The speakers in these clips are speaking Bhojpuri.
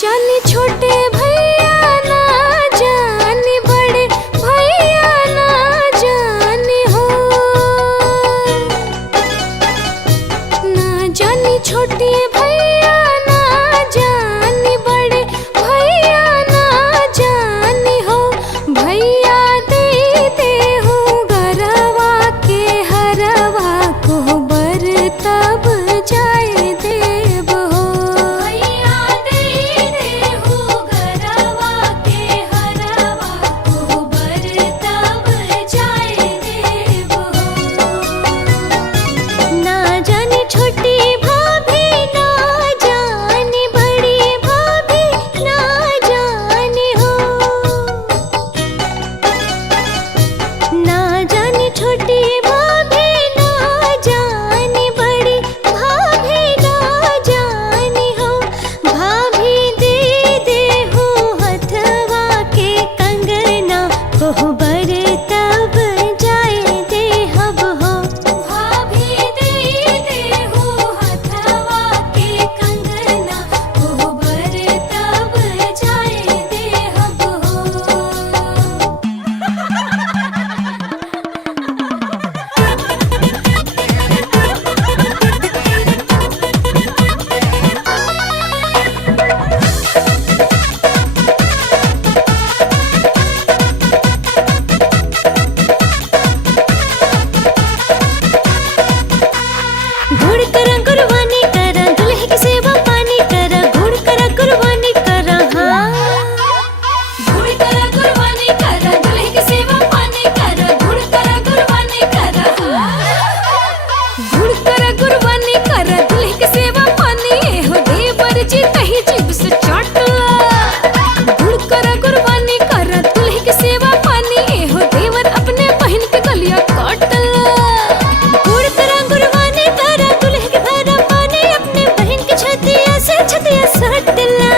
जाने छोटे भैया ना जाने बड़े भैया ना जाने हो, ना जाने छोटे भैया ना जाने बड़े भैया ना जाने हो। भैया देते हो गरवा के हरवा को बर तब जाए देव हो। भैया देते हो गरवा के हरवा को बर तब जाए देव हो। ना जाने छोटी भाभी ना जाने बड़ी भाभी ना जाने हो, ना जाने छोटी भाभी ना जाने बड़ी भाभी ना जाने हो। भाभी दे हो हथवा के कंगना कोहबर तब जाए देहब हो। भाभी दे हो हथवा के कंगना कोहबर तब जाए देहब हो। घुड़ करा कुर्बानी करा दुल्हे की सेवा पानी करा, घुड़ करा कुर्बानी करा हाँ। घुड़ करा कुर्बानी करा दुल्हे की सेवा पानी करा, घुड़ करा कुर्बानी करा हाँ। घुड़ करा कुर्बानी करा दुल्हे की सेवा पानी हो, देवर जी कहीं जीभ से चाटला। घुड़ करा कुर्बानी करा दुल्हे की सेवा पानी हो, देवर अपने बहन के गलिया काटला। घुड़ करा कुर्बानी करा दुल्हे के भरा पानी, अपने बहन की छतिया से छतिया सटला।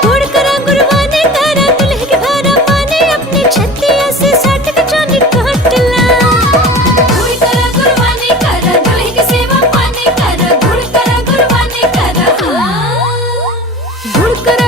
घुड़ करा कुर्बानी करा दुल्हे के भरा पानी, अपनी छतिया से सट के जानी काटला। घुड़ करा कुर्बानी करा दुल्हे की सेवा पानी करा, घुड़ करा कुर्बानी करा हाँ। घुड़ करा